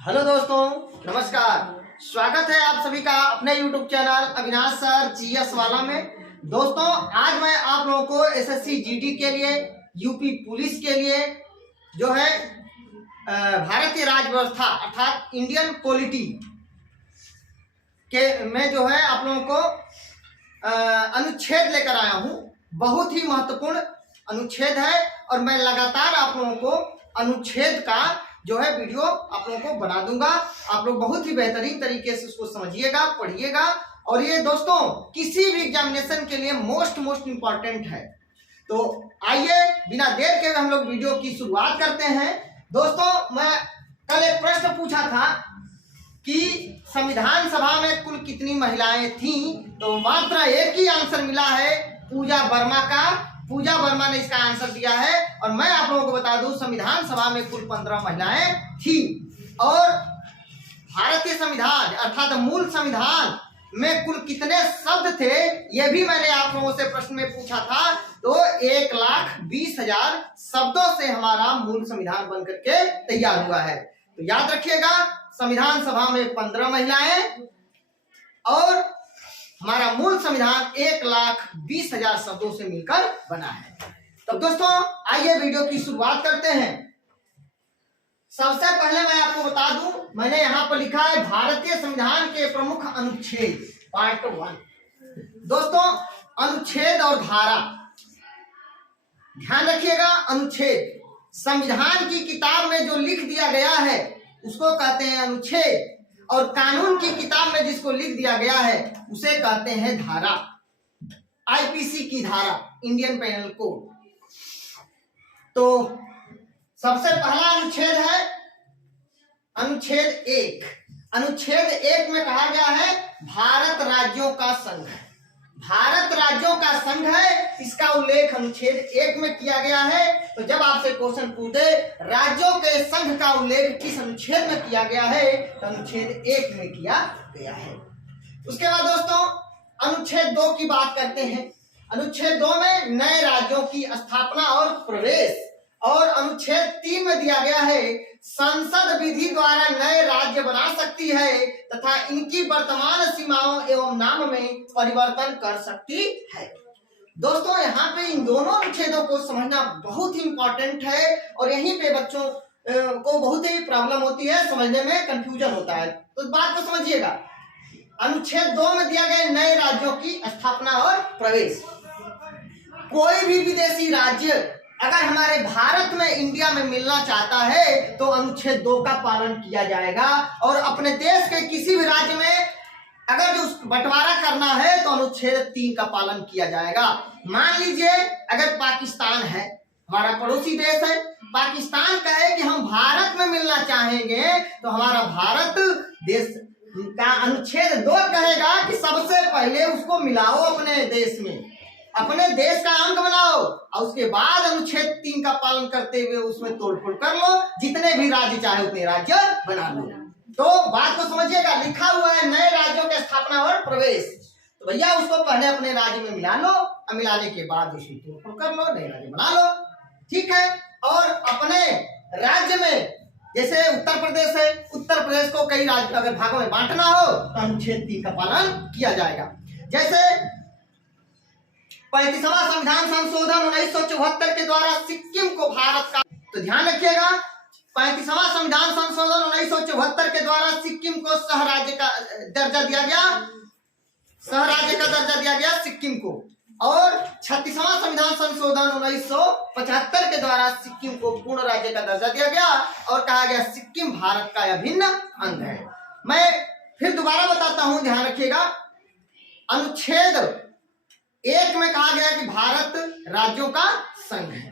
Hello दोस्तों, नमस्कार। स्वागत है आप सभी का अपने YouTube channel Avinash sir GS वाला में। दोस्तों, आज मैं आप लोगों को एसएससी जीडी के लिए, यूपी पुलिस के लिए जो है भारतीय राज्य व्यवस्था अर्थात इंडियन पॉलिटी के में जो है आप लोगों को अनुच्छेद लेकर आया हूं। बहुत ही महत्वपूर्ण अनुच्छेद है और मैं लगातार आप लोगों को अनुच्छेद का जो है वीडियो आप लोगों को बना दूंगा। आप लोग बहुत ही बेहतरीन तरीके से उसको समझिएगा, पढ़िएगा। और ये दोस्तों किसी भी एग्जामिनेशन के लिए मोस्ट इंपॉर्टेंट है। तो आइए बिना देर के हम लोग वीडियो की शुरुआत करते हैं। दोस्तों, मैं कल एक प्रश्न पूछा था कि संविधान सभा में कुल कितनी महिलाएं थीं, तो मात्र एक ही आंसर मिला है, पूजा वर्मा का। पूजा वर्मा ने इसका आंसर दिया है और मैं आप लोगों को बता दूं संविधान सभा में कुल 15 महिलाएं थी। और भारतीय संविधान अर्थात मूल संविधान में कुल कितने शब्द थे, यह भी मैंने आप लोगों से प्रश्न में पूछा था। तो 1,20,000 शब्दों से हमारा मूल संविधान बनकर के तैयार हुआ है। तो याद रखिएगा, संविधान सभा में 15 महिलाएं और हमारा मूल संविधान 1,20,000 शब्दों से मिलकर बना है। तब दोस्तों आइए वीडियो की शुरुआत करते हैं। सबसे पहले मैं आपको बता दूं, मैंने यहां पर लिखा है भारतीय संविधान के प्रमुख अनुच्छेद पार्ट 1। दोस्तों, अनुच्छेद और धारा ध्यान रखिएगा। अनुच्छेद संविधान की किताब में जो लिख दिया गया है उसको कहते हैं अनुच्छेद, और कानून की किताब में जिसको लिख दिया गया है उसे कहते हैं धारा। आईपीसी की धारा, इंडियन पेनल कोड। तो सबसे पहला अनुच्छेद है अनुच्छेद 1। अनुच्छेद 1 में कहा गया है भारत राज्यों का संघ। भारत राज्यों का संघ है, इसका उल्लेख अनुच्छेद 1 में किया गया है। तो जब आपसे क्वेश्चन पूछे राज्यों के संघ का उल्लेख किस अनुच्छेद में किया गया है, तो अनुच्छेद 1 में किया गया है। उसके बाद दोस्तों अनुच्छेद 2 की बात करते हैं। अनुच्छेद 2 में नए राज्यों की स्थापना और प्रवेश, और अनुच्छेद 3 में दिया गया है संसद विधि द्वारा नए राज्य बना सकती है तथा इनकी वर्तमान सीमाओं एवं नाम में परिवर्तन कर सकती है। दोस्तों, यहाँ पे इन दोनों अनुच्छेदों को समझना बहुत ही इंपॉर्टेंट है और यहीं पे बच्चों को बहुत ही प्रॉब्लम होती है, समझने में कंफ्यूजन होता है। तो बात को समझिएगा। अनुच्छेद 2 में दिया गया नए राज्यों की स्थापना और प्रवेश। कोई भी विदेशी राज्य अगर हमारे भारत में, इंडिया में मिलना चाहता है तो अनुच्छेद 2 का पालन किया जाएगा। और अपने देश के किसी भी राज्य में अगर जो बंटवारा करना है तो अनुच्छेद 3 का पालन किया जाएगा। मान लीजिए अगर पाकिस्तान है, हमारा पड़ोसी देश है, पाकिस्तान कहे कि हम भारत में मिलना चाहेंगे, तो हमारा भारत देश का अनुच्छेद 2 कहेगा कि सबसे पहले उसको मिलाओ अपने देश में, अपने देश का अंग बनाओ, और उसके बाद अनुच्छेद 3 का पालन करते हुए उसमें तोड़फोड़ कर लो, जितने भी राज्य चाहे उतने राज्य बना लो। तो बात को समझिएगा, लिखा हुआ है नए राज्यों की स्थापना और प्रवेश, तो भैया उसको पहले अपने राज्य में मिला लो और मिलाने के बाद उसकी तोड़फोड़ कर लो, नए राज्य बना लो। ठीक है। और अपने राज्य में जैसे उत्तर प्रदेश है, उत्तर प्रदेश को कई राज्य अगर भागों में बांटना हो तो अनुच्छेद 3 का पालन किया जाएगा। जैसे 35वां संविधान संशोधन 1974 के द्वारा सिक्किम को भारत का, तो ध्यान रखिएगा 35वां संविधान संशोधन 1974 के द्वारा सिक्किम को सह राज्य का दर्जा दिया गया, सह राज्य का दर्जा दिया गया सिक्किम को। और 36वां संविधान संशोधन 1975 के द्वारा सिक्किम को पूर्ण राज्य का दर्जा दिया गया और कहा गया सिक्किम भारत का अभिन्न अंग है। मैं फिर दोबारा बताता हूं, ध्यान रखिएगा। अनुच्छेद 1 में कहा गया कि भारत राज्यों का संघ है।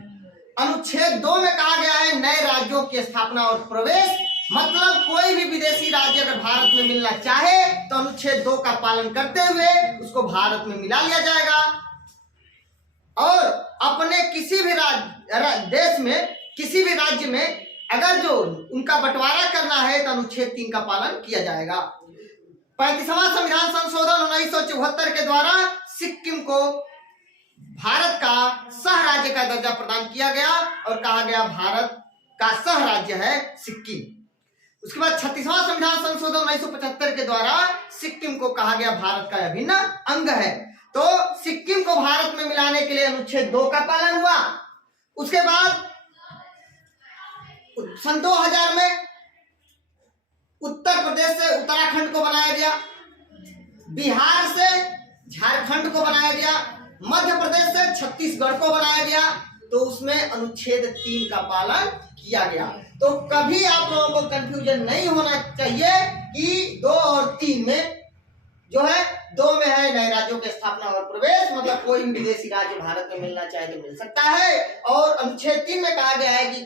अनुच्छेद 2 में कहा गया है नए राज्यों की स्थापना और प्रवेश, मतलब कोई भी विदेशी राज्य अगर भारत में मिलना चाहे तो अनुच्छेद 2 का पालन करते हुए उसको भारत में मिला लिया जाएगा। और अपने किसी भी देश में, किसी भी राज्य में अगर जो उनका बंटवारा करना है तो अनुच्छेद 3 का पालन किया जाएगा। 35वां संविधान संशोधन 1974 के द्वारा सिक्किम को भारत का सह राज्य का दर्जा प्रदान किया गया और कहा गया भारत का सह राज्य है सिक्किम। उसके बाद 36वां संविधान संशोधन 1975 के द्वारा सिक्किम को कहा गया भारत का अभिन्न अंग है। तो सिक्किम को भारत में मिलाने के लिए अनुच्छेद 2 का पालन हुआ। उसके बाद सन 2000 में उत्तर प्रदेश से उत्तराखंड को बनाया गया, बिहार से झारखंड को बनाया गया, मध्य प्रदेश से छत्तीसगढ़ को बनाया गया। तो उसमें अनुच्छेद 3 का पालन किया गया। तो कभी आप लोगों को कंफ्यूजन नहीं होना चाहिए कि 2 और 3 में जो है, 2 में है नए राज्यों की स्थापना और प्रवेश, मतलब कोई भी विदेशी राज्य भारत में मिलना चाहे तो मिल सकता है। और अनुच्छेद 3 में कहा गया है कि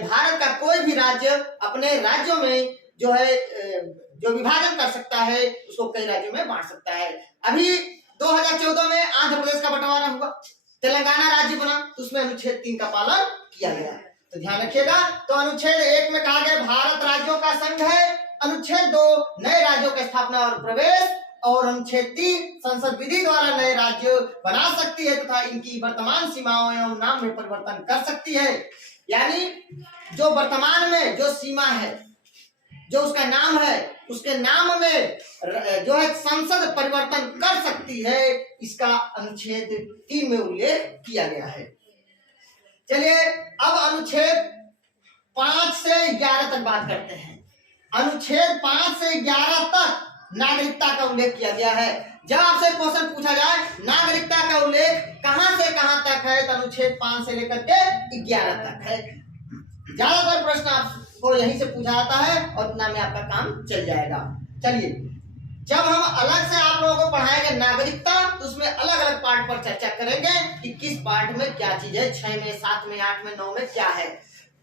भारत का कोई भी राज्य अपने राज्यों में जो है जो विभाजन कर सकता है उसको कई राज्यों में बांट सकता है। अभी 2014 में आंध्र प्रदेश का बंटवारा हुआ, तेलंगाना राज्य बना, तो उसमें अनुच्छेद 3 का पालन किया गया। तो ध्यान रखिएगा। तो अनुच्छेद 1 में कहा गया भारत राज्यों का संघ है, अनुच्छेद 2 नए राज्यों की स्थापना और प्रवेश, और अनुच्छेद 3 संसद विधि द्वारा नए राज्य बना सकती है तथा इनकी वर्तमान सीमाओं एवं नाम में परिवर्तन कर सकती है। यानी जो वर्तमान में जो सीमा है, जो उसका नाम है, उसके नाम में जो है संसद परिवर्तन कर सकती है, इसका अनुच्छेद 3 में उल्लेख किया गया है। चलिए अब अनुच्छेद 5 से 11 तक बात करते हैं। अनुच्छेद 5 से 11 तक नागरिकता का उल्लेख किया गया है। जब आपसे क्वेश्चन पूछा जाए नागरिकता का उल्लेख कहां से कहां तक है, तो अनुच्छेद 5 से लेकर के 11 तक है। ज्यादातर प्रश्न आपको यहीं से पूछा जाता है और इतना में आपका काम चल जाएगा। चलिए, जब हम अलग से आप लोगों को पढ़ाएंगे नागरिकता, तो उसमें अलग अलग पार्ट पर चर्चा करेंगे कि किस पार्ट में क्या चीज है, 6 में, 7 में, 8 में, 9 में क्या है।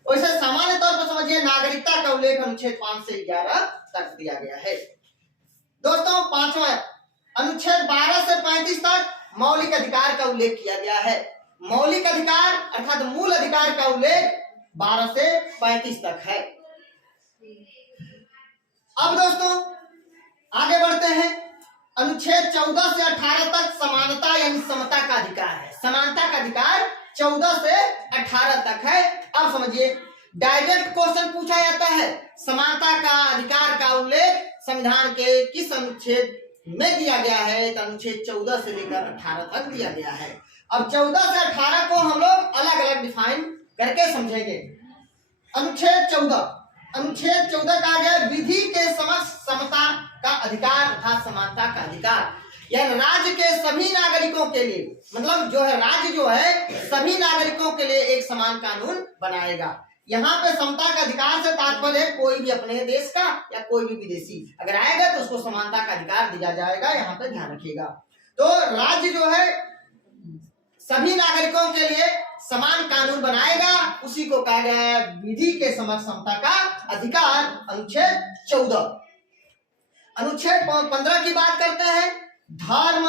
वैसे सामान्य तौर पर समझिए नागरिकता का उल्लेख अनुच्छेद 5 से 11 तक दिया गया है। दोस्तों, 5वां अनुच्छेद 12 से 35 तक मौलिक अधिकार का उल्लेख किया गया है। मौलिक अधिकार अर्थात मूल अधिकार का उल्लेख 12 से 35 तक है। अब दोस्तों आगे बढ़ते हैं। अनुच्छेड 14 से 18 तक समानता यानी समता का अधिकार है। समानता का अधिकार 14 से 18 तक है। अब समझिए, डायरेक्ट क्वेश्चन पूछा जाता है, समानता का अधिकार का उल्लेख संविधान के किस अनुच्छेद में दिया गया है? तो अनुच्छेद 14 से लेकर 18 तक दिया गया है। अब 14 से 18 को हम लोग अलग अलग डिफाइन करके समझेंगे। अनुच्छेद 14 कहा गया विधि के समक्ष समता का अधिकार अर्थात समानता का अधिकार, यानी राज्य के सभी नागरिकों के लिए, मतलब जो है राज्य जो है सभी नागरिकों के लिए एक समान कानून बनाएगा। यहाँ पे समता का अधिकार से तात्पर्य है कोई भी अपने देश का या कोई भी विदेशी अगर आएगा तो उसको समानता का अधिकार दिया जाएगा। यहाँ पे ध्यान रखिएगा। तो राज्य जो है सभी नागरिकों के लिए समान कानून बनाएगा, उसी को कहा गया है विधि के समक्ष समता का अधिकार। अनुच्छेद 14। अनुच्छेद 15 की बात करते हैं। धर्म,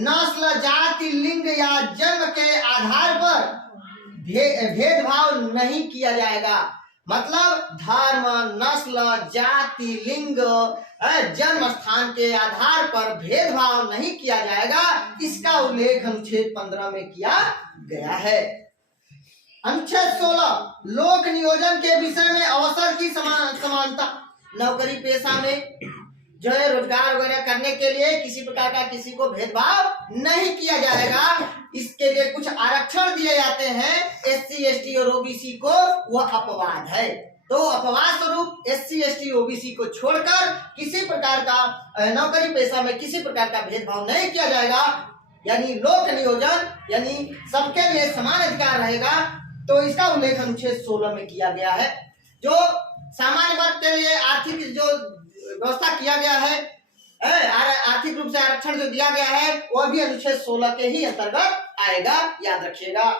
नस्ल, जाति, लिंग या जन्म के आधार पर भेदभाव नहीं किया जाएगा। मतलब धर्म, नस्ल, जाति, लिंग, जन्म स्थान के आधार पर भेदभाव नहीं किया जाएगा। इसका उल्लेख अनुच्छेद 15 में किया गया है। अनुच्छेद 16 लोक नियोजन के विषय में अवसर की समानता। नौकरी पेशा में जो है रोजगार वगैरह करने के लिए किसी प्रकार का किसी को भेदभाव नहीं किया जाएगा। इसके लिए कुछ आरक्षण दिए जाते हैं SC, ST और OBC को, वह अपवाद है। तो अपवाद स्वरूप SC, ST, OBC को छोड़कर किसी प्रकार का नौकरी पेशा में किसी प्रकार का भेदभाव नहीं किया जाएगा। यानी लोक नियोजन यानी सबके लिए समान अधिकार रहेगा। तो इसका उल्लेख अनुच्छेद 16 में किया गया है। जो सामान्य वर्ग के लिए आर्थिक जो व्यवस्था किया गया है, आर्थिक रूप से आरक्षण जो दिया गया है, वह भी अनुच्छेद 16 के ही अंतर्गत आएगा, याद रखिएगा।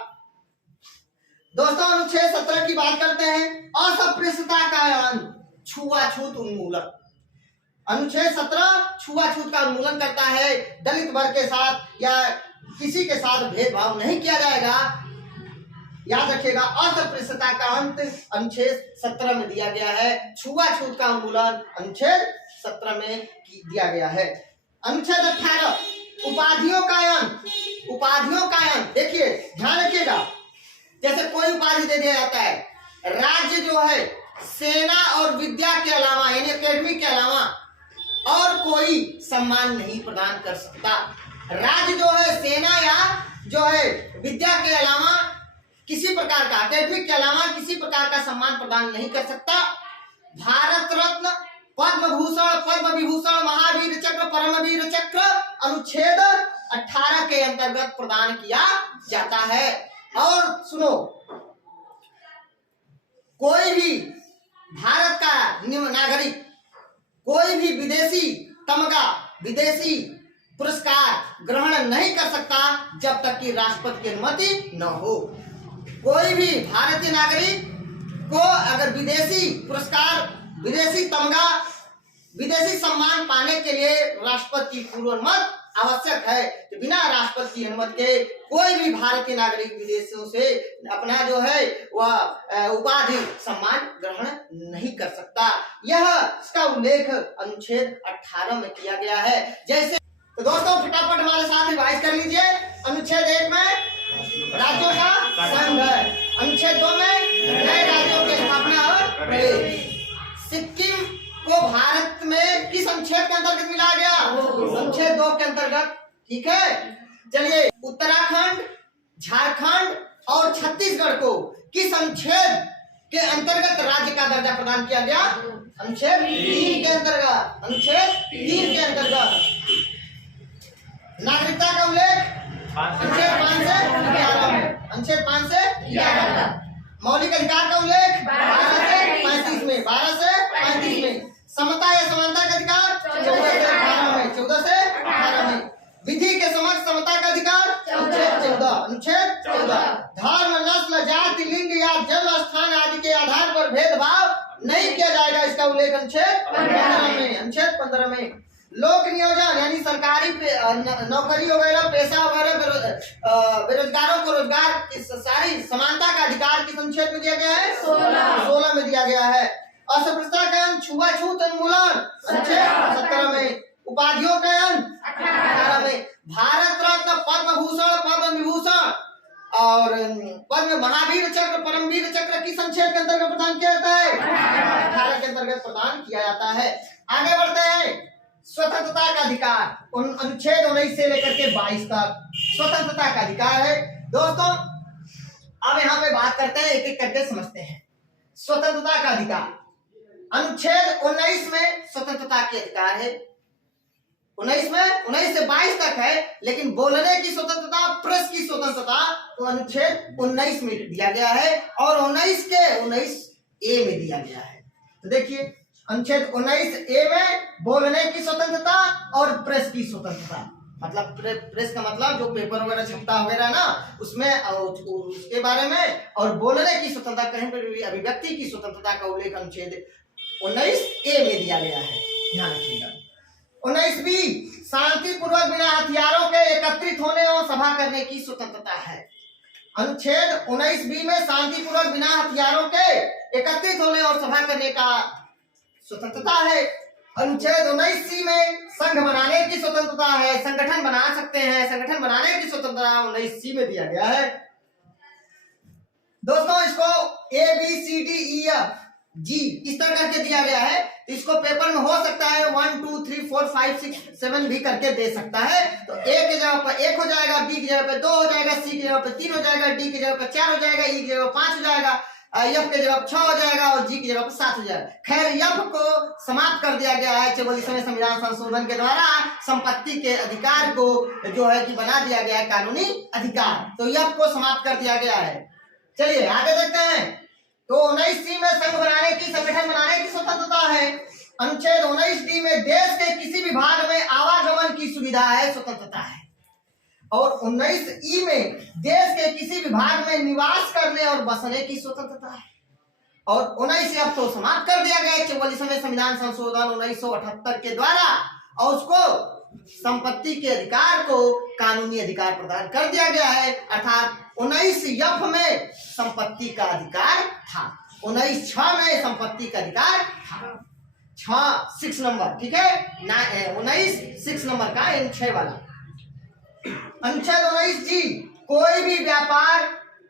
दोस्तों अनुच्छेद 17 की बात करते हैं। अस्पृश्यता का अंत, छुआछूत उन्मूलन। अनुच्छेद 17 छुआछूत का उन्मूलन करता है। दलित वर्ग के साथ या किसी के साथ भेदभाव नहीं किया जाएगा, याद रखिएगा। अस्पृश्यता का अंत अनुच्छेद 17 में दिया गया है। छुआछूत का उन्मूलन अनुच्छेद 17 में दिया गया है। अनुच्छेद 18 उपाधियों का अंत। उपाधियों का अंत देखिए, ध्यान रखिएगा। जैसे कोई उपाधि दे दिया जाता है, राज्य जो है सेना और विद्या के अलावा यानी एकेडमी के अलावा और कोई सम्मान नहीं प्रदान कर सकता। राज्य जो है सेना या जो है विद्या के अलावा किसी प्रकार का, एकेडमिक के अलावा किसी प्रकार का सम्मान प्रदान नहीं कर सकता। भारत रत्न, पद्म भूषण, पद्म विभूषण, महावीर चक्र, परमवीर चक्र अनुच्छेद 18 के अंतर्गत प्रदान किया जाता है। और सुनो, कोई भी भारत का नागरिक कोई भी विदेशी तमगा, विदेशी पुरस्कार ग्रहण नहीं कर सकता जब तक कि राष्ट्रपति की अनुमति न हो। कोई भी भारतीय नागरिक को अगर विदेशी पुरस्कार, विदेशी तमगा, विदेशी सम्मान पाने के लिए राष्ट्रपति की पूर्व अनुमति आवश्यक है। तो बिना राष्ट्रपति की अनुमति के कोई भी भारतीय नागरिक विदेशों से अपना जो है वह उपाधि सम्मान ग्रहण नहीं कर सकता। यह इसका उल्लेख अनुच्छेद 18 में किया गया है। जैसे तो दोस्तों फटाफट हमारे साथ रिवाइज कर लीजिए। अनुच्छेद 1 में राज्यों का संघ है, अनुच्छेद 2 में नए राज्यों की स्थापना और प्रवेश। सिक्किम को भारत में किस अनुच्छेद के अंतर्गत मिलाया गया? अनुच्छेद 2 के अंतर्गत। ठीक है, चलिए उत्तराखंड, झारखंड और छत्तीसगढ़ को किस अनुच्छेद के अंतर्गत राज्य का दर्जा प्रदान किया गया? अनुच्छेद 3 के अंतर्गत। अनुच्छेद 3 के अंतर्गत। नागरिकता का उल्लेख अनुच्छेद 5 से 11 में। अनुच्छेद 5 से 11। मौलिक अधिकार का उल्लेख 12 से 35 में। 12 से 35 में। समता या समानता का अधिकार 14 से 18 में। 14 से 18 में। विधि के समक्ष समता का अधिकार अनुच्छेद 14। अनुच्छेद 14। धर्म, नस्ल, जाति, लिंग या जन्म स्थान आदि के आधार पर भेदभाव नहीं किया जाएगा, इसका उल्लेख अनुच्छेद 15 में। अनुच्छेद 15 में। लोक नियोजन यानी सरकारी नौकरी वगैरह, पैसा वगैरह, बेरोजगारों को रोजगार की सारी समानता का अधिकार किस अनुच्छेद में दिया गया है? 16 में दिया गया है। अस्पृश्यता का अंत, छुआछूत उन्मूलन अनुच्छेद 17 में। उपाधियों का अंत 18 में। भारत रत्न, पद्म भूषण, पद्म विभूषण और पद्म महावीर चक्र, परमवीर चक्र किस अनुच्छेद के अंतर्गत प्रदान किया जाता है? 18 के अंतर्गत प्रदान किया जाता है। आगे बढ़ते हैं। स्वतंत्रता का अधिकार अनुच्छेद 19 से लेकर के 22 तक स्वतंत्रता का अधिकार है। दोस्तों अब यहाँ पे बात करते हैं, एक एक करके समझते हैं। स्वतंत्रता का अधिकार अनुच्छेद 19 में स्वतंत्रता के अधिकार है। 19 में 19 से 22 तक है, लेकिन बोलने की स्वतंत्रता, प्रेस की स्वतंत्रता तो अनुच्छेद 19 में दिया गया है और 19 के 19A में दिया गया है। तो देखिए अनुच्छेद 19A में बोलने की स्वतंत्रता और प्रेस की स्वतंत्रता, मतलब प्रेस का मतलब जो पेपर वगैरह छपता वगैरह ना उसमें उसके बारे में, और बोलने की स्वतंत्रता, कहीं पर भी अभिव्यक्ति की स्वतंत्रता का उल्लेख अनुच्छेद 19A में दिया गया है। ध्यान रखिएगा। 19B शांतिपूर्वक बिना हथियारों के एकत्रित होने और सभा करने की स्वतंत्रता है। अनुच्छेद 19B में शांतिपूर्वक बिना हथियारों के एकत्रित होने और सभा करने का स्वतंत्रता है। अनुच्छेद 19C में संघ बनाने की स्वतंत्रता है, संगठन बना सकते हैं, संगठन बनाने की स्वतंत्रता 19C में दिया गया है। दोस्तों इसको ABCDEFG इस तरह करके दिया गया है, इसको पेपर में हो सकता है 1 2 3 4 5 6 7 भी करके दे सकता है। तो A की जगह पर 1 हो जाएगा, B की जगह पर 2 हो जाएगा, C की जगह पर 3 हो जाएगा, D की जगह पर 4 हो जाएगा, E की जगह पर 5 हो जाएगा, F के जगह 6 हो जाएगा और G की जगह पर 7 हो जाएगा। खैर F को समाप्त कर दिया गया है 44वें संविधान संशोधन के द्वारा। संपत्ति के अधिकार को जो है कि बना दिया गया है कानूनी अधिकार, तो F को समाप्त कर दिया गया है। चलिए आगे देखते हैं। तो 19C में संघ बनाने की, संगठन बनाने की स्वतंत्रता है। अनुच्छेद 19D में देश के किसी भी भाग में आवागमन की सुविधा है, स्वतंत्रता है। और 19E में देश के किसी भी भाग में निवास करने और बसने की स्वतंत्रता है। और 19F तो समाप्त कर दिया गया 44वें संविधान संशोधन 1978 के द्वारा, और उसको संपत्ति के अधिकार को कानूनी अधिकार प्रदान कर दिया गया है। अर्थात 19F में संपत्ति का अधिकार था, 19(6) में संपत्ति का अधिकार था। 6 नंबर, ठीक है, 19 नंबर का 6 वाला। अनुच्छेद 19G कोई भी व्यापार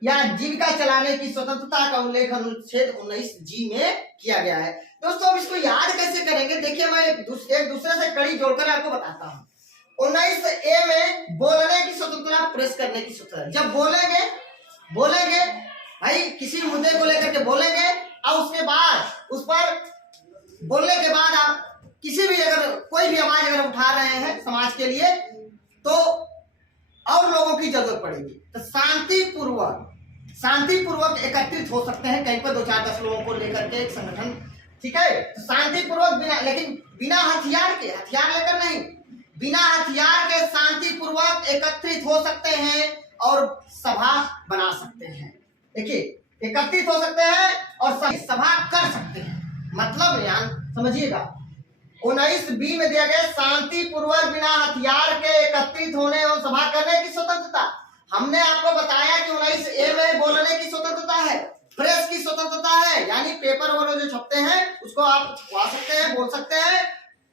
या जीविका चलाने की स्वतंत्रता का उल्लेख अनुच्छेद 19G में किया गया है। दोस्तों अब इसको याद कैसे करेंगे, देखिए मैं एक दूसरे से कड़ी जोड़कर आपको बताता हूँ। 19A में बोलने की स्वतंत्रता, प्रेस करने की स्वतंत्रता। जब बोलेंगे भाई किसी मुद्दे को लेकर के बोलेंगे और उसके बाद उस पर बोलने के बाद आप किसी भी अगर कोई भी आवाज अगर उठा रहे हैं समाज के लिए तो और लोगों की जरूरत पड़ेगी तो शांतिपूर्वक एकत्रित हो सकते हैं कहीं पर 2-4-10 लोगों को लेकर के एक संगठन, ठीक है। तो शांतिपूर्वक बिना हथियार लेकर नहीं, बिना हथियार के शांतिपूर्वक एकत्रित हो सकते हैं और सभा बना सकते हैं। देखिए एकत्रित हो सकते हैं और सभा कर सकते हैं, मतलब यहाँ समझिएगा 19B में दिया गया शांतिपूर्वक बिना हथियार के एकत्रित होने और सभा करने की स्वतंत्रता। हमने आपको बताया कि 19A में बोलने की स्वतंत्रता है, प्रेस की स्वतंत्रता है, यानी पेपर वगैरह जो छपते हैं उसको आप छपवा सकते हैं, बोल सकते हैं,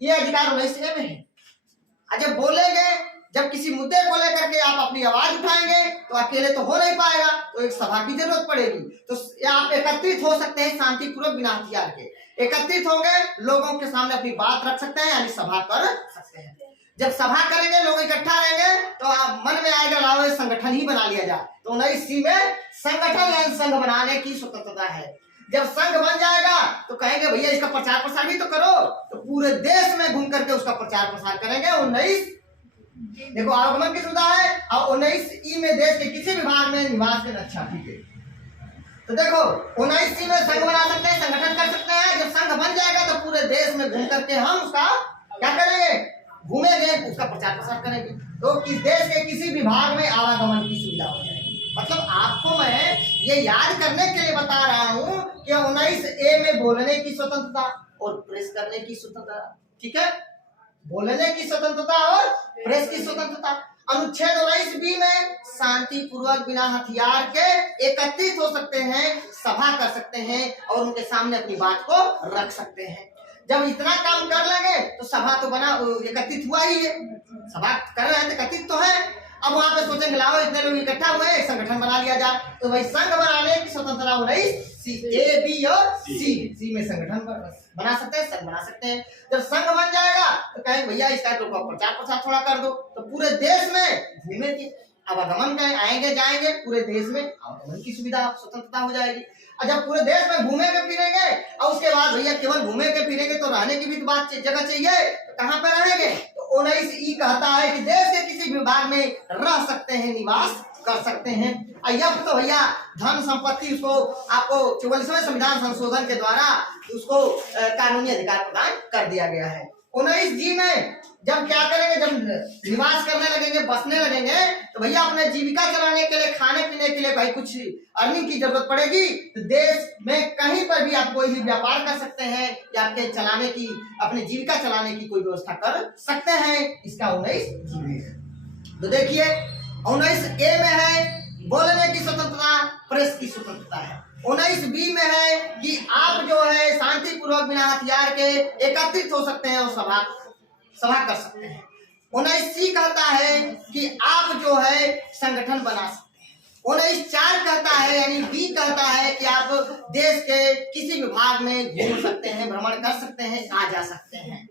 ये अधिकार 19A में है। जब बोलेंगे, जब किसी मुद्दे को लेकर के आप अपनी आवाज उठाएंगे तो अकेले तो हो नहीं पाएगा, तो एक सभा की जरूरत पड़ेगी। तो आप एकत्रित हो सकते हैं शांतिपूर्वक बिना हथियार के, एकत्रित होंगे, लोगों के सामने अपनी बात रख सकते हैं, यानी सभा कर सकते हैं। जब सभा करेंगे, लोग इकट्ठा रहेंगे, तो आप मन में आएगा लाओ संगठन ही बना लिया जाए। तो 19C में संगठन यानी संघ बनाने की स्वतंत्रता है। जब संघ बन जाएगा तो कहेंगे भैया इसका प्रचार प्रसार भी तो करो, तो पूरे देश में घूम करके उसका प्रचार प्रसार करेंगे। 19 देखो आगमन की सुविधा है और 19E में देश के किसी विभाग में निवास के रक्षा की। तो देखो 19C में संघ बना सकते हैं, संगठन कर सकते हैं। जब संघ बन जाएगा तो पूरे देश में घूम करके हम उसका क्या करेंगे, घूमेंगे, उसका प्रचार प्रसार करेंगे। तो किस देश के किसी विभाग में आवागमन की सुविधा हो जाएगी। मतलब आपको मैं ये याद करने के लिए बता रहा हूँ कि 19A में बोलने की स्वतंत्रता और प्रेस करने की स्वतंत्रता, ठीक है, बोलने की स्वतंत्रता और प्रेस की स्वतंत्रता। अनुच्छेद 19B में शांतिपूर्वक बिना हथियार के एकत्रित हो सकते हैं, सभा कर सकते हैं और उनके सामने अपनी बात को रख सकते हैं। जब इतना काम कर लेंगे तो सभा तो बना, एकत्रित हुआ ही है, सभा कर रहे हैं तो एकत्रित तो है। अब वहां पे सोचेंगे लाओ इतने लोग इकट्ठा हुए एक संगठन बना लिया जाए, तो भाई संघ बनाने की स्वतंत्रता 19C, A, B और C में संगठन बना सकते हैं, संघ बना सकते हैं। जब संघ बन जाएगा तो कहेंगे भैया इसका तो प्रचार प्रसार थोड़ा कर दो, तो पूरे देश में घूमेंगे, आवागमन करें, आएंगे जाएंगे, पूरे देश में आवागमन की सुविधा स्वतंत्रता हो जाएगी। और जब पूरे देश में घूमेंगे फिरेंगे और उसके बाद भैया केवल घूमेंगे फिरेंगे तो रहने की भी तो बात जगह चाहिए, तो कहाँ पे रहेंगे। तो 19E कहता है कि देश के किसी विभाग में रह सकते हैं, निवास कर सकते हैं। अब तो भैया धन संपत्ति उसको आपको 44वें संविधान संशोधन के द्वारा उसको कानूनी अधिकार प्रदान कर दिया गया है। 19G में जब क्या करेंगे, जब निवास करने लगेंगे, बसने लगेंगे, तो भैया अपने जीविका चलाने के लिए, खाने पीने के लिए भाई कुछ अर्निंग की जरूरत पड़ेगी, तो देश में कहीं पर भी आप कोई भी व्यापार कर सकते हैं या आपके चलाने की, अपने जीविका चलाने की कोई व्यवस्था कर सकते हैं। इसका 19G में है। तो देखिए 19A में है बोलने की स्वतंत्रता, प्रेस की स्वतंत्रता है। 19B में है कि आप जो है शांतिपूर्वक बिना हथियार के एकत्रित हो सकते हैं और सभा कर सकते हैं। 19C कहता है कि आप जो है संगठन बना सकते हैं। 19(4) कहता है यानी B कहता है कि आप देश के किसी विभाग में घूम सकते हैं, भ्रमण कर सकते हैं, आ जा सकते हैं।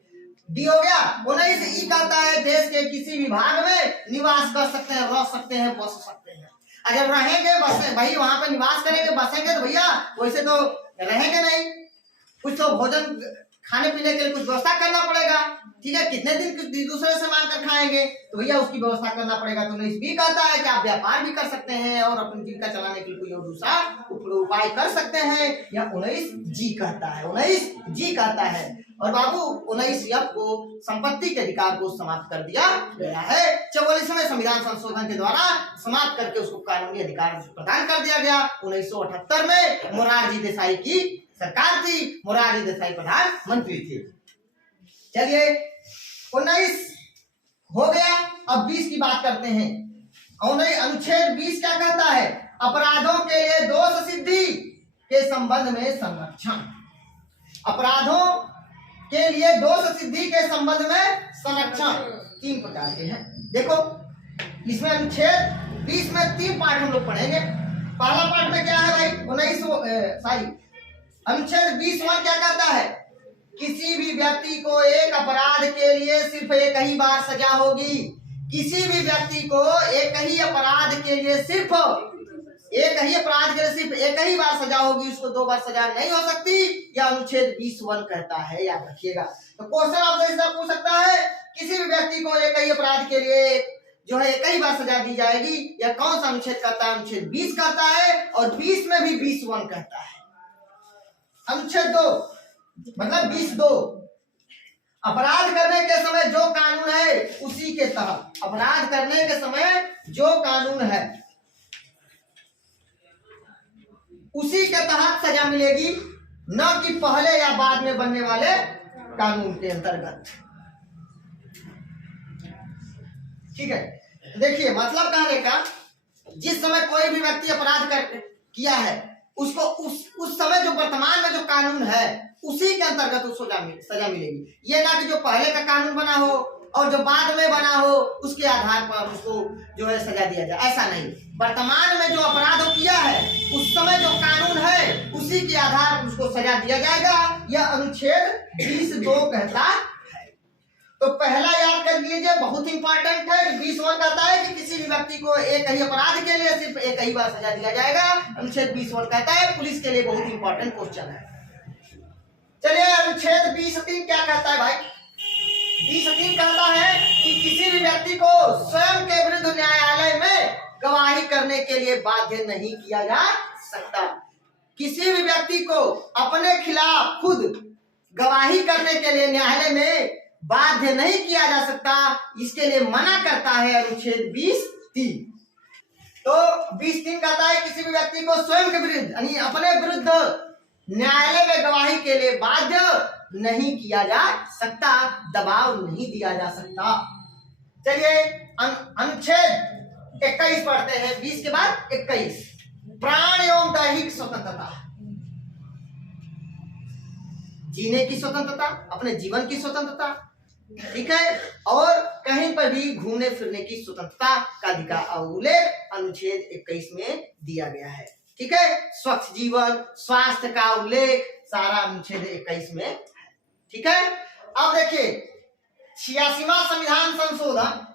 D हो गया। 19E कहता है देश के किसी विभाग में निवास कर सकते हैं, रह सकते हैं, बस सकते हैं। अगर रहेंगे बस भाई वहां पे निवास करेंगे, बसेंगे तो भैया वैसे तो रहेंगे नहीं, कुछ तो भोजन खाने पीने के लिए कुछ व्यवस्था करना पड़ेगा, ठीक है, कितने दिन दूसरे से मांग कर खाएंगे, तो भैया उसकी व्यवस्था करना पड़ेगा। तो 19B कहता है कि आप व्यापार भी कर सकते हैं और अपनी जीविका चलाने के लिए कोई और दूसरा उपाय कर सकते हैं। यह 19G कहता है, 19G कहता है। और बाबू 19F को संपत्ति के अधिकार को समाप्त कर दिया गया है। 44वें संविधान संशोधन के द्वारा समाप्त करके उसको कानूनी अधिकार प्रदान कर दिया गया। 1978 में मोरारजी देसाई की सरकार थी, मोरारजी देसाई प्रधानमंत्री थे। चलिए 19 हो गया, अब 20 की बात करते हैं। अनुच्छेद 20 क्या कहता है, अपराधों के लिए दोष सिद्धि के संबंध में संरक्षण। अपराधों के लिए दोष सिद्धि के संबंध में संरक्षण 3 प्रकार के हैं। देखो इसमें अनुच्छेद 20 में 3 पार्ट हम लोग पढ़ेंगे। पहला पार्ट में क्या है भाई, 19 अनुच्छेद 20 क्या कहता है, किसी भी व्यक्ति को एक अपराध के लिए सिर्फ एक ही बार सजा होगी। किसी भी व्यक्ति को एक ही अपराध के लिए सिर्फ एक ही बार सजा होगी, उसको 2 बार सजा नहीं हो सकती। यह अनुच्छेद 20 कहता है, याद रखिएगा। तो क्वेश्चन आपसे इसका पूछ सकता है, किसी भी व्यक्ति को एक ही अपराध के लिए जो है एक ही बार सजा दी जाएगी, यह कौन सा अनुच्छेद कहता है? अनुच्छेद 20 कहता है, और 20 में भी 20 कहता है। अनुच्छेद 2 मतलब 20(2), अपराध करने के समय जो कानून है उसी के तहत, अपराध करने के समय जो कानून है उसी के तहत सजा मिलेगी, न कि पहले या बाद में बनने वाले कानून के अंतर्गत। ठीक है, देखिए मतलब कहने का, जिस समय कोई भी व्यक्ति अपराध किया है उसको उस समय जो वर्तमान में जो कानून है उसी के अंतर्गत उसको सजा मिलेगी। ये ना कि जो पहले का कानून बना हो और जो बाद में बना हो उसके आधार पर उसको जो है सजा दिया जाए, ऐसा नहीं। वर्तमान में जो अपराध किया है उस समय जो कानून है उसी के आधार पर उसको सजा दिया जाएगा। यह अनुच्छेद 20(2) कहता है। तो पहला याद कर लीजिए, बहुत इंपॉर्टेंट है। 20 कहता है कि किसी भी व्यक्ति को एक ही अपराध के लिए सिर्फ एक ही बार सजा दिया जाएगा। अनुच्छेद 20 कहता है, पुलिस के लिए बहुत इंपॉर्टेंट क्वेश्चन है। चलिए अनुच्छेद 20(3) क्या कहता है भाई? 20(3) कहता है कि किसी भी व्यक्ति को स्वयं के विरुद्ध न्यायालय में गवाही करने के लिए बाध्य नहीं किया जा सकता। किसी भी व्यक्ति को अपने खिलाफ खुद गवाही करने के लिए न्यायालय में बाध्य नहीं किया जा सकता, इसके लिए मना करता है अनुच्छेद 20(3). तो 20(3) कहता है किसी भी व्यक्ति को स्वयं के विरुद्ध यानी अपने विरुद्ध न्यायालय में गवाही के लिए बाध्य नहीं किया जा सकता, दबाव नहीं दिया जा सकता। चलिए अनुच्छेद 21 पढ़ते हैं। 20 के बाद 21, प्राण एवं दैहिक स्वतंत्रता, जीने की स्वतंत्रता, अपने जीवन की स्वतंत्रता, ठीक है, और कहीं पर भी घूमने फिरने की स्वतंत्रता का अधिकार उल्लेख अनुच्छेद 21 में दिया गया है। ठीक है, स्वच्छ जीवन, स्वास्थ्य का उल्लेख सारा अनुच्छेद 21 में है। ठीक है, अब देखिए 86वां संविधान संशोधन,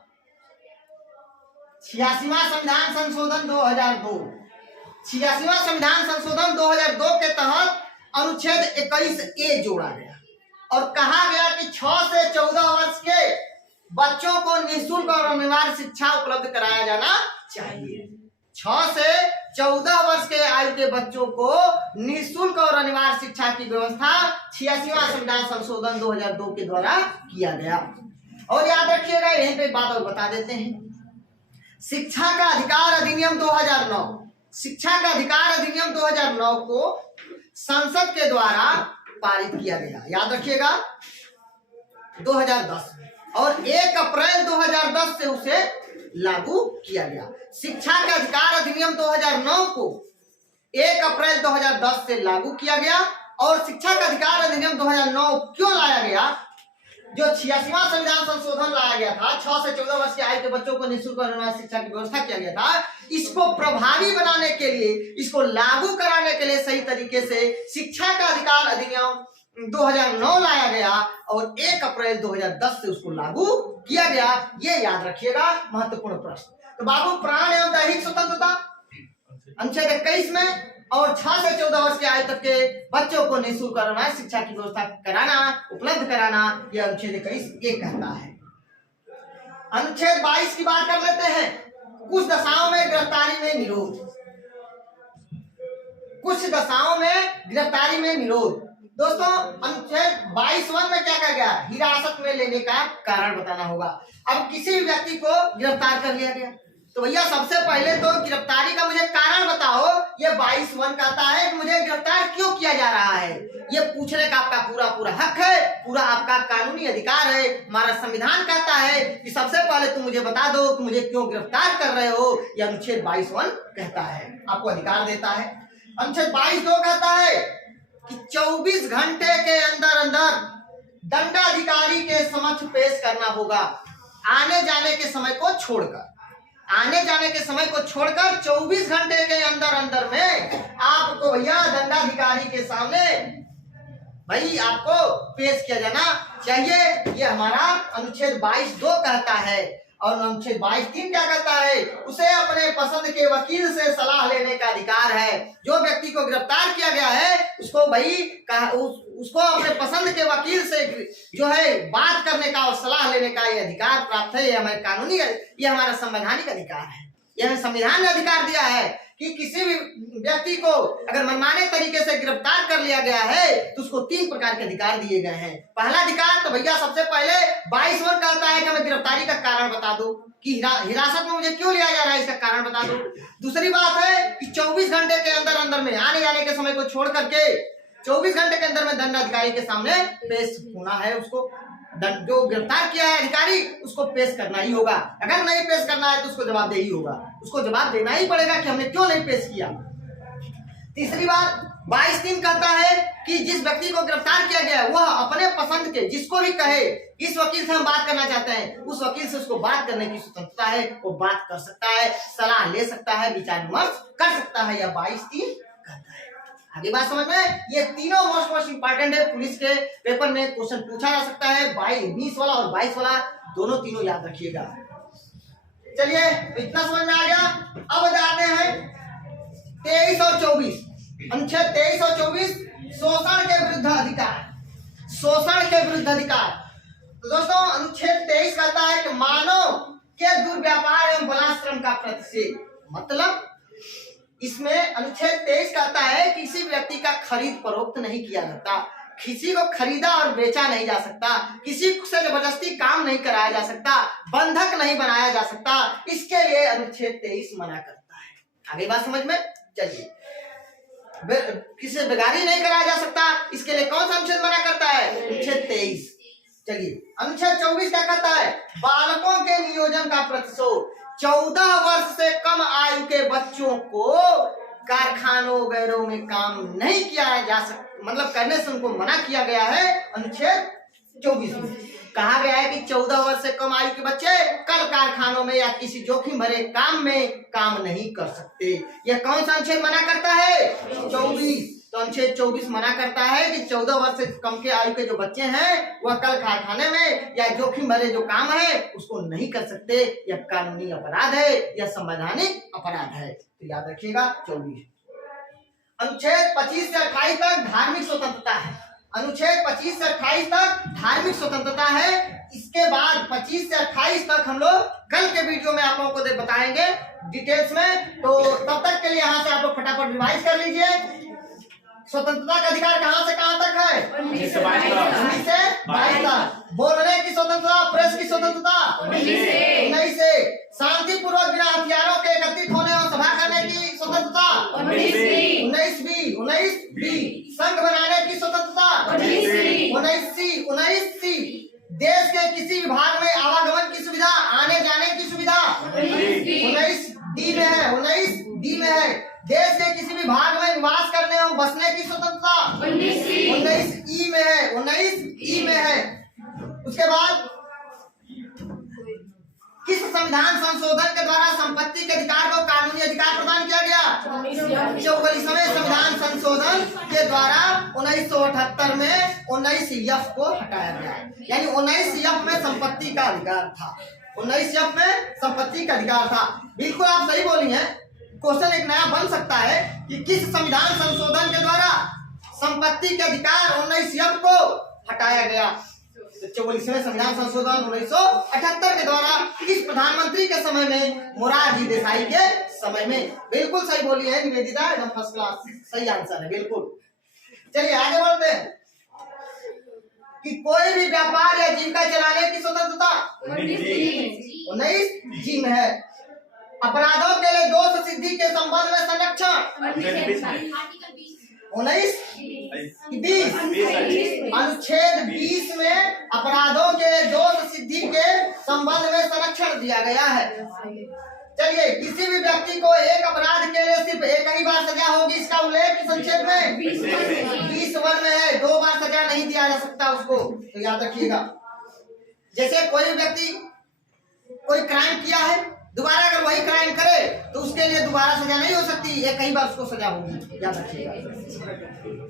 86वां संविधान संशोधन 2002, 86वां संविधान संशोधन 2002 के तहत अनुच्छेद 21(a) जोड़ा गया और कहा गया कि 6 से 14 वर्ष के बच्चों को निःशुल्क और अनिवार्य शिक्षा उपलब्ध कराया जाना चाहिए। 6 से 14 वर्ष के आयु के बच्चों को निःशुल्क और अनिवार्य शिक्षा की व्यवस्था 86वां संविधान संशोधन 2002 के द्वारा किया गया। और याद रखिएगा, यहीं पे बात और बता देते हैं, शिक्षा का अधिकार अधिनियम 2009, शिक्षा का अधिकार अधिनियम 2009 को संसद के द्वारा पारित किया गया, याद रखिएगा 2010 में, और 1 अप्रैल 2010 से उसे लागू किया गया। शिक्षा का अधिकार अधिनियम 2009 को 1 अप्रैल 2010 से लागू किया गया। और शिक्षा का अधिकार अधिनियम 2009 क्यों लाया गया? जो 86वां संविधान संशोधन लाया गया था, 6 से 14 वर्ष के आयु के बच्चों को निःशुल्क और अनिवार्य शिक्षा की व्यवस्था किया गया था, इसको प्रभावी बनाने के लिए, इसको लागू कराने के लिए सही तरीके से शिक्षा का अधिकार अधिनियम 2009 लाया गया और 1 अप्रैल 2010 से उसको लागू किया गया। ये याद रखिएगा, महत्वपूर्ण प्रश्न। तो बाबू, प्राण एवं दैहिक स्वतंत्रता अनुच्छेद 21 में, और 6 से 14 वर्ष के आयु तक के बच्चों को निःशुल्क और अनिवार्य शिक्षा की व्यवस्था कराना, उपलब्ध कराना, यह अनुच्छेद 21(a) कहता है। अनुच्छेद 22 की बात कर लेते हैं। कुछ दशाओं में गिरफ्तारी में निरोध, कुछ दशाओं में गिरफ्तारी में निरोध। दोस्तों, अनुच्छेद 22(1) में क्या कहा गया? हिरासत में लेने का कारण बताना होगा। अब किसी भी व्यक्ति को गिरफ्तार कर लिया गया, तो भैया सबसे पहले तो गिरफ्तारी का मुझे कारण बताओ। ये 22(1) कहता है कि मुझे गिरफ्तार क्यों किया जा रहा है, ये पूछने का आपका पूरा हक है, पूरा आपका कानूनी अधिकार है। हमारा संविधान कहता है कि सबसे पहले तुम मुझे बता दो कि मुझे क्यों गिरफ्तार कर रहे हो। यह अनुच्छेद 22(1) कहता है, आपको अधिकार देता है। अनुच्छेद 22(2) कहता है कि 24 घंटे के अंदर दंडाधिकारी के समक्ष पेश करना होगा, आने जाने के समय को छोड़कर। आने जाने के समय को छोड़कर 24 घंटे के अंदर अंदर में आपको भैया दंडाधिकारी के सामने भाई आपको पेश किया जाना चाहिए। ये हमारा अनुच्छेद 22(2) कहता है। और अनुच्छेद 22(3) क्या कहता है? उसे अपने पसंद के वकील से सलाह लेने का अधिकार है। जो व्यक्ति को गिरफ्तार किया गया है उसको भाई उसको अपने पसंद के वकील से जो है बात करने का और सलाह लेने का ये अधिकार प्राप्त है। ये हमारे कानूनी, ये हमारा संवैधानिक अधिकार है। यह संविधान ने अधिकार दिया है कि किसी भी व्यक्ति को अगर मनमाने तरीके से गिरफ्तार कर लिया गया है तो उसको 3 प्रकार के अधिकार दिए गए हैं। पहला अधिकार तो भैया सबसे पहले 22 कहता है कि हमें गिरफ्तारी का कारण बता दो कि हिरासत में मुझे क्यों लिया जा रहा है, इसका कारण बता दो। दूसरी बात है कि 24 घंटे के अंदर अंदर में आने जाने के समय को छोड़ करके 24 घंटे के अंदर में दंडाधिकारी के सामने पेश होना है। उसको जो गिरफ्तार किया है अधिकारी उसको पेश करना ही होगा। अगर नहीं पेश करना है तो उसको जवाबदेही होगा, उसको जवाब देना ही पड़ेगा कि हमने क्यों नहीं पेश किया। तीसरी बात 22(3) कहता है कि जिस व्यक्ति को गिरफ्तार किया गया है वह अपने पसंद के जिसको भी कहे इस वकील से हम बात करना चाहते हैं, उस वकील से उसको बात करने की स्वतंत्रता है। वो बात कर सकता है, सलाह ले सकता है, विचार विमर्श कर सकता है। यह 22(3) कहता है। आगे बात समझ में, ये तीनों मोस्ट इंपॉर्टेंट है। पुलिस के पेपर में क्वेश्चन पूछा जा सकता है। 20 वाला और 22 वाला दोनों तीनों याद रखिएगा। चलिए तो इतना समझ में आ गया। अब जाते हैं 23 और 24, अनुच्छेद 23 और 24 शोषण के विरुद्ध अधिकार। शोषण के विरुद्ध अधिकार। तो दोस्तों अनुच्छेद 23 कहता है कि मानव के दुर्व्यापार एवं बलात्श्रम का प्रतिषेध। मतलब इसमें अनुच्छेद 23 कहता है कि किसी व्यक्ति का खरीद फरोख्त नहीं किया जाता, किसी को खरीदा और बेचा नहीं जा सकता, किसी से जबरदस्ती काम नहीं कराया जा सकता, बंधक नहीं बनाया जा सकता। इसके लिए अनुच्छेद 23 मना करता है। आगे बात समझ में, चलिए किसी से बेगारी नहीं कराया जा सकता, इसके लिए कौन सा अनुच्छेद मना करता है? अनुच्छेद 23। चलिए अनुच्छेद 24 क्या कहता है? बालकों के नियोजन का प्रतिशोध। 14 वर्ष से कम आयु के बच्चों को कारखानों वगैरह में काम नहीं किया जा सकता, मतलब करने से उनको मना किया गया है। अनुच्छेद 24 में कहा गया है कि 14 वर्ष से कम आयु के बच्चे कल कारखानों में या किसी जोखिम भरे काम में काम नहीं कर सकते। यह कौन सा अनुच्छेद मना करता है? 24। तो अनुच्छेद 24 मना करता है कि 14 वर्ष से कम के आयु के जो बच्चे हैं वह कल कारखाने में या जोखिम भरे जो काम है उसको नहीं कर सकते। यह कानूनी अपराध है, यह संवैधानिक अपराध है। तो याद रखिएगा 24। अनुच्छेद 25 से 28 तक धार्मिक स्वतंत्रता है। अनुच्छेद 25 से 28 तक धार्मिक स्वतंत्रता है। इसके बाद 25 से 28 तक हम लोग कल के वीडियो में आप लोगों को बताएंगे डिटेल्स में। तो तब तक के लिए यहाँ से आप लोग फटाफट रिवाइज कर लीजिए। स्वतंत्रता का अधिकार कहाँ से कहाँ तक है? 19 से 22 तक। बोलने की स्वतंत्रता, प्रेस की स्वतंत्रता 19 से। शांतिपूर्वक बिना हथियारों के एकत्रित होने और सभा करने की स्वतंत्रता 19 बी। संघ बनाने की स्वतंत्रता 19 सी। देश के किसी भी भाग में आवागमन की सुविधा, आने जाने की सुविधा 19 डी में है। देश के किसी भी भाग में निवास करने और बसने की स्वतंत्रता 19 ई में है। उसके बाद किस संविधान संशोधन के द्वारा संपत्ति के अधिकार को कानूनी अधिकार प्रदान किया गया? 44वें संविधान संशोधन के द्वारा 1978 में 19F को हटाया गया। यानी 19F में संपत्ति का अधिकार था। 19F में संपत्ति का अधिकार था। बिल्कुल आप सही बोली हैं। क्वेश्चन एक नया बन सकता है कि किस संविधान संशोधन के द्वारा संपत्ति के अधिकार 19F को हटाया गया? 44वें संविधान संशोधन 1978 के द्वारा किस प्रधानमंत्री के समय में? मोरारजी देसाई के समय में। बिल्कुल सही बोली है निवेदिता, एकदम फर्स्ट क्लास सही आंसर है। बिल्कुल। चलिए आगे बढ़ते हैं कि कोई भी व्यापार या जीविका चलाने की स्वतंत्रता 19 जी में है। अपराधों के लिए दोष सिद्धि के संबंध में संरक्षण 19 20। अनुच्छेद 20 में अपराधों के लिए दोष सिद्धि के संबंध में संरक्षण दिया गया है। चलिए किसी भी व्यक्ति को एक अपराध के लिए सिर्फ एक ही बार सजा होगी, इसका उल्लेख संक्षेप में 20 वर्ष में है। 2 बार सजा नहीं दिया जा सकता उसको, तो याद रखिएगा। जैसे कोई व्यक्ति कोई क्राइम किया है दोबारा अगर वही क्राइम करे तो उसके लिए दोबारा सजा नहीं हो सकती, एक ही बार उसको सजा होगी, याद रखिएगा।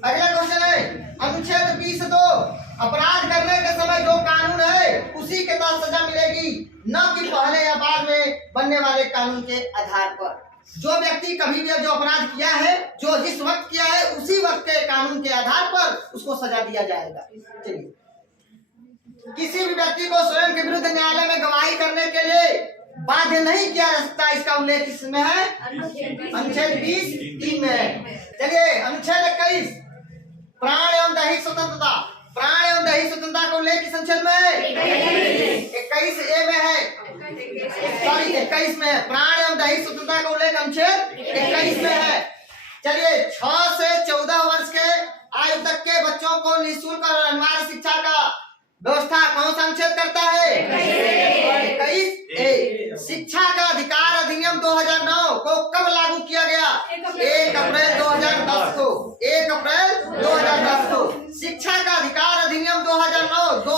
अगला क्वेश्चन है अनुच्छेद 20(2) अपराध करने के समय जो कानून है उसी के तहत सजा मिलेगी, न कि पहले या बाद में बनने वाले कानून के आधार पर। जो व्यक्ति कभी भी जो अपराध किया है, जो जिस वक्त किया है, उसी वक्त के कानून के आधार पर उसको सजा दिया जाएगा। चलिए, किसी भी व्यक्ति को स्वयं के विरुद्ध न्यायालय में गवाही करने के लिए बाध्य नहीं किया जा सकता, इसका उल्लेख किसमें है? अनुच्छेद 20(3) में है। चलिए, अनुच्छेद 21 प्राण एवं दैहिक स्वतंत्रता, प्राण एवं दैहिक स्वतंत्रता का उल्लेख किस अनुच्छेद में है? 21(a) में है, सॉरी 21 में है। प्राण एवं दैहिक स्वतंत्रता का उल्लेख अनुच्छेद 21 में है। चलिए, 6 से 14 वर्ष के आयु तक के बच्चों को निःशुल्क और अनिवार्य शिक्षा का व्यवस्था कौन सा अनुच्छेद करता है? 21(a). शिक्षा का अधिकार अधिनियम 2009 को कब लागू किया गया? 1 अप्रैल 2010 को। 1 अप्रैल 2010 को शिक्षा का अधिकार अधिनियम 2009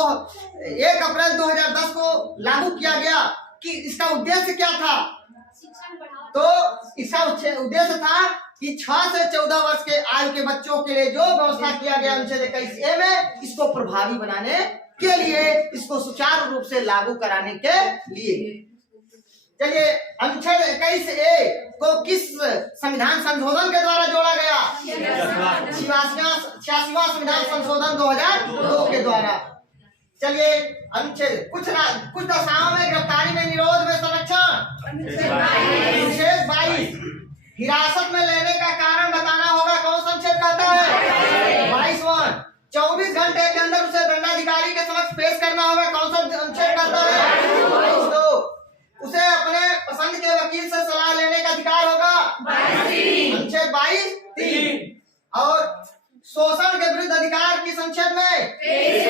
1 अप्रैल 2010 को लागू किया गया। कि इसका उद्देश्य क्या था? तो इसका उद्देश्य था कि 6 से 14 वर्ष के आयु के बच्चों के लिए जो व्यवस्था किया गया अनुच्छेद 21(a) में, इसको प्रभावी बनाने के लिए, इसको सुचारू रूप से लागू कराने के लिए। चलिए, अनुच्छेद 21(a) को किस संविधान संशोधन के द्वारा जोड़ा गया? 86वां संविधान संशोधन 2002 के द्वारा। चलिए, अनुच्छेद कुछ दशाओं में गिरफ्तारी में निरोध में संरक्षण, अनुच्छेद 22 हिरासत में लेने का कारण बताना होगा, कौन सा अनुच्छेद कहता है? 22वां 24 घंटे के अंदर उसे दंडाधिकारी के समक्ष पेश करना होगा, कौन सा अनुच्छेद कहता है? 22 उसे अपने पसंद के वकील से सलाह लेने का अधिकार होगा, अनुच्छेद 22(3) और शोषण के विरुद्ध अधिकार किस अनुच्छेद में?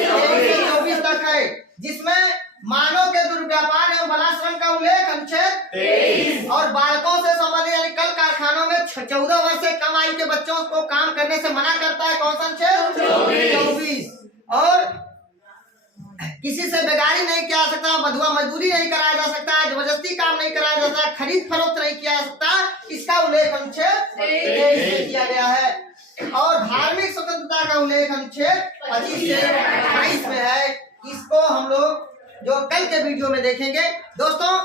24 तक है, जिसमें मानव के दुर्व्यापार एवं बलात्संग का उल्लेख अनुच्छेद 23 और बालकों से संबंधित यानी कल कारखानों में 14 वर्ष से कम आयु के बच्चों को काम करने से मना करता है, कौन सा अनुच्छेद? 24 और किसी से बेगारी नहीं किया जा सकता, बधुआ मजदूरी नहीं कराया जा सकता, जबरदस्ती काम नहीं कराया जा सकता, खरीद फरोख्त नहीं किया जा सकता, इसका उल्लेख अनुच्छेद 23 में किया गया है। और धार्मिक स्वतंत्रता का उल्लेख अनुच्छेद 25 से 28 में है। इसको हम लोग जो कल के वीडियो में देखेंगे। दोस्तों,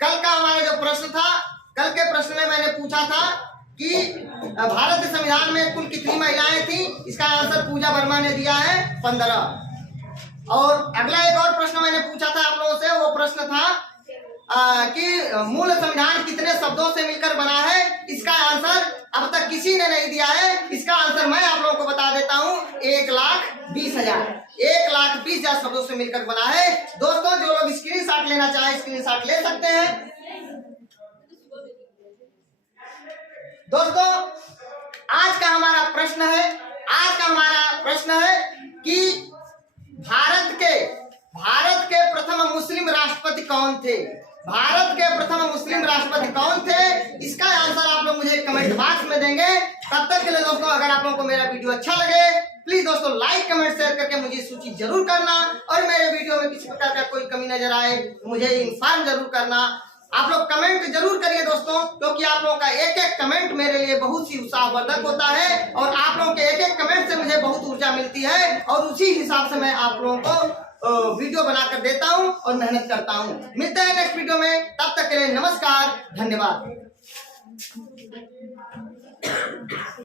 कल का हमारा जो प्रश्न था, कल के प्रश्न में मैंने पूछा था कि भारत के संविधान में कुल कितनी महिलाएं थी? इसका आंसर पूजा वर्मा ने दिया है 15। और अगला एक और प्रश्न मैंने पूछा था आप लोगों से, वो प्रश्न था कि मूल संविधान कितने शब्दों से मिलकर बना है? इसका आंसर अब तक किसी ने नहीं दिया है। इसका आंसर मैं आप लोगों को बता देता हूँ, 1,20,000 1,20,000 शब्दों से मिलकर बना है। दोस्तों, जो लोग स्क्रीनशॉट लेना चाहे स्क्रीनशॉट ले सकते हैं। दोस्तों, आज का हमारा प्रश्न है कि भारत के प्रथम मुस्लिम राष्ट्रपति कौन थे? भारत के प्रथम मुस्लिम राष्ट्रपति कौन थे? इसका आंसर आप लोग मुझे कमेंट बॉक्स में देंगे। तब तक के लिए दोस्तों, अगर आप लोगों को मेरा वीडियो अच्छा लगे, प्लीज दोस्तों लाइक कमेंट शेयर करके मुझे सूची जरूर करना, और मेरे वीडियो में किसी प्रकार का कोई कमी नजर आए मुझे इन्फॉर्म जरूर करना। आप लोग कमेंट जरूर करिए दोस्तों, क्योंकि आप लोगों का एक एक कमेंट मेरे लिए बहुत ही उत्साहवर्धक होता है, और आप लोगों के एक एक कमेंट से मुझे बहुत ऊर्जा मिलती है, और उसी हिसाब से मैं आप लोगों को वीडियो बनाकर देता हूं और मेहनत करता हूं। मिलते हैं नेक्स्ट वीडियो में, तब तक के लिए नमस्कार, धन्यवाद।